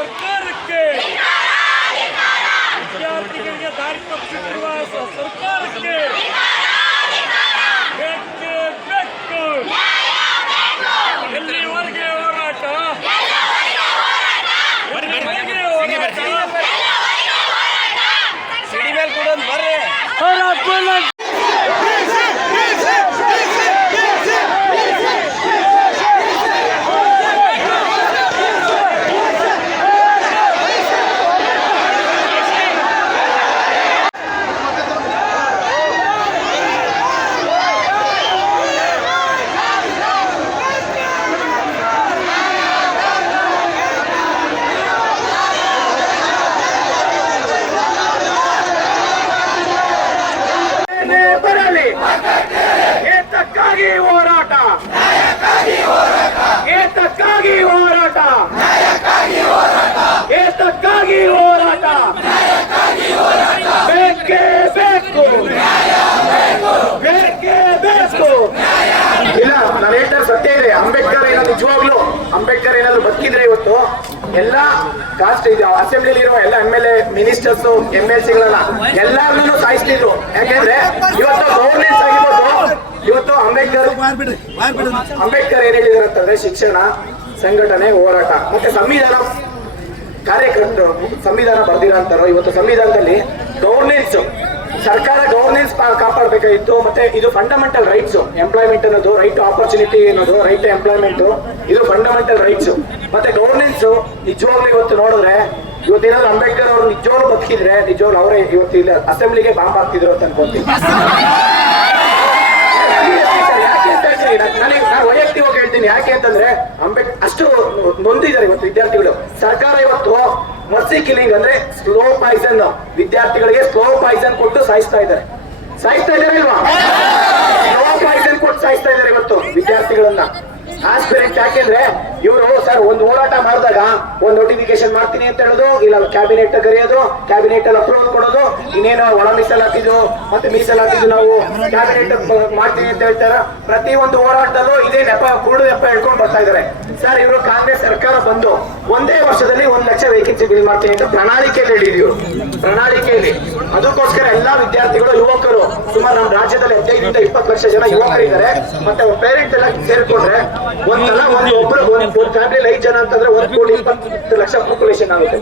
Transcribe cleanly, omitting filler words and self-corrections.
ಸರ್ಕಾರಕ್ಕೆ, ವಿದ್ಯಾರ್ಥಿಗಳಿಗೆ ದಾರಿ ತಪ್ಪಿಸಿರುವ ಸರ್ಕಾರಕ್ಕೆ ಬೇಕೇ ಬೇಕು. ಎಲ್ಲಿವರೆಗೆ ಹೋರಾಟ? ಸಿಡಿ ಮೇಲೆ ಕೂಡ ಬರ್ರಿ. ಏತಕ್ಕಾಗಿ ಹೋರಾಟ, ಏತಕ್ಕಾಗಿ ಹೋರಾಟ, ಏತಕ್ಕಾಗಿ ಹೋರಾಟ, ಬೇಕೇ ಬೇಕು, ಬೇಕೇ ಬೇಕು. ಇಲ್ಲ, ನಾನು ಹೇಳ್ತಾರೆ ಸತ್ಯ ಇದೆ. ಅಂಬೇಡ್ಕರ್ ಏನಾದ್ರು ನಿಜವಾಗ್ಲು ಅಂಬೇಡ್ಕರ್ ಏನಾದ್ರು ಬದುಕಿದ್ರೆ ಇವತ್ತು ಎಲ್ಲ ಕಾಸ್ಟ್ ಇದೆ ಅಸೆಂಬ್ಲಿಲಿ ಇರುವ ಎಲ್ಲ MLA ಮಿನಿಸ್ಟರ್ಸ್ MLCಗಳನ್ನ ಎಲ್ಲಾರನ್ನೂ ಸಾಯಿಸ್ತಿದ್ರು. ಯಾಕೆಂದ್ರೆ ಇವತ್ತು ಗವರ್ನೆನ್ಸ್ ಆಗಿರ್ಬೋದು, ಇವತ್ತು ಅಂಬೇಡ್ಕರ್ ಏನ್ ಹೇಳಿದಾರೆ ಅಂತಂದ್ರೆ ಶಿಕ್ಷಣ, ಸಂಘಟನೆ, ಹೋರಾಟ ಮತ್ತೆ ಸಂವಿಧಾನ ಕಾರ್ಯಕರ್ತರು ಸಂವಿಧಾನ ಬರ್ದಿರಂತಾರೋ. ಇವತ್ತು ಸಂವಿಧಾನದಲ್ಲಿ ಗವರ್ನೆನ್ಸ್, ಸರ್ಕಾರ ಗವರ್ನೆನ್ಸ್ ಕಾಪಾಡಬೇಕಾಗಿತ್ತು. ಮತ್ತೆ ಇದು ಫಂಡಮೆಂಟಲ್ ರೈಟ್ಸ್, ಎಂಪ್ಲಾಯ್ಮೆಂಟ್ ಅನ್ನೋದು, ರೈಟ್ ಟು ಆಪರ್ಚುನಿಟಿ ಅನ್ನೋದು, ರೈಟ್ ಟು ಎಂಪ್ಲಾಯ್ಮೆಂಟ್, ಇದು ಫಂಡಮೆಂಟಲ್ ರೈಟ್ಸ್. ಮತ್ತೆ ಗವರ್ನೆನ್ಸ್ ನಿಜವಾಗ್ಲೂ ಇವತ್ತು ನೋಡಿದ್ರೆ, ಇವತ್ತೇನಾದ್ರು ಅಂಬೇಡ್ಕರ್ ಅವರು ನಿಜವಾಗ್ಲೂ ಬದುಕಿದ್ರೆ ನಿಜವಾಗ್ಲೂ ಅವರೇ ಇವತ್ತು ಇಲ್ಲ ಅಸೆಂಬ್ಲಿಗೆ ಬಾಂಬ್ ಹಾಕ್ತಿದ್ರು ಅಂತ ಅನ್ಕೊಂತೀನಿ. ನಾನು ವೈಯಕ್ತಿಕವಾಗಿ ಹೇಳ್ತೀನಿ. ಯಾಕೆ ಅಂತಂದ್ರೆ ಅಷ್ಟು ನೊಂದಿದ್ದಾರೆ ಇವತ್ತು ವಿದ್ಯಾರ್ಥಿಗಳು. ಸರ್ಕಾರ ಇವತ್ತು ಮರ್ಸಿ ಕಿಲ್ಲಿಂಗ್ ಅಂದ್ರೆ ಸ್ಲೋ ಪಾಯ್ಸನ್, ವಿದ್ಯಾರ್ಥಿಗಳಿಗೆ ಸ್ಲೋ ಪಾಯ್ಸನ್ ಕೊಟ್ಟು ಸಾಯಿಸ್ತಾ ಇದ್ದಾರೆ ಇಲ್ವಾ? ಸ್ಲೋ ಪಾಯ್ಸನ್ ಕೊಟ್ಟು ಸಾಯಿಸ್ತಾ ಇದ್ದಾರೆ ಇವತ್ತು ವಿದ್ಯಾರ್ಥಿಗಳನ್ನ. ಆಸ್ಪಿರೆಂಟ್ ಯಾಕೆಂದ್ರೆ ಇವರು ಸರ್ ಒಂದು ಹೋರಾಟ ಮಾಡಿದಾಗ ಒಂದು ನೋಟಿಫಿಕೇಶನ್ ಮಾಡ್ತೀನಿ ಅಂತ ಹೇಳೋದು, ಇಲ್ಲ ಕ್ಯಾಬಿನೆಟ್ ಕರೆಯೋದು, ಕ್ಯಾಬಿನೆಟ್ ಅಲ್ಲಿ ಅಪ್ರೂವಲ್ ಕೊಡೋದು, ಇನ್ನೇನೋ ಒಳ ಮೀಸಲಾತಿದ್ದು ಮತ್ತೆ ಮೀಸಲಾತಿದ್ದು ನಾವು ಕ್ಯಾಬಿನೆಟ್ ಮಾಡ್ತೀನಿ ಅಂತ ಹೇಳ್ತಾರ. ಪ್ರತಿ ಒಂದು ಹೋರಾಟದಲ್ಲೂ ಇದೇ ನೆಪ, ಕುರುಡು ನೆಪ ಹೇಳ್ಕೊಂಡು ಬರ್ತಾ ಇದಾರೆ. ಸರ್ ಇವರು ಕಾಂಗ್ರೆಸ್ ಸರ್ಕಾರ ಬಂದು ಒಂದೇ ವರ್ಷದಲ್ಲಿ 1 ಲಕ್ಷ ವೇಕೆನ್ಸಿ ಬಿಲ್ ಮಾಡ್ತೀನಿ ಅಂತ ಪ್ರಣಾಳಿಕೆಯಲ್ಲಿ ಹೇಳಿದ್ರು. ಪ್ರಣಾಳಿಕೆಯಲ್ಲಿ ಅದಕ್ಕೋಸ್ಕರ ಎಲ್ಲಾ ವಿದ್ಯಾರ್ಥಿಗಳು, ಯುವಕರು, ಸುಮಾರು ನಮ್ಮ ರಾಜ್ಯದಲ್ಲಿ 15 ರಿಂದ 20 ಲಕ್ಷ ಜನ ಯುವಕರಿದ್ದಾರೆ. ಮತ್ತೆ ಪೇರೆಂಟ್ ಎಲ್ಲ ಸೇರ್ಕೊಂಡ್ರೆ ಒಂದ್ಸಲ ಒಬ್ಬರು ಒಂದು ಫ್ಯಾಮಿಲಿ 5 ಜನ ಅಂತಂದ್ರೆ 1,20,20,00,000 ಪಾಪ್ಯುಲೇಷನ್ ಆಗುತ್ತೆ.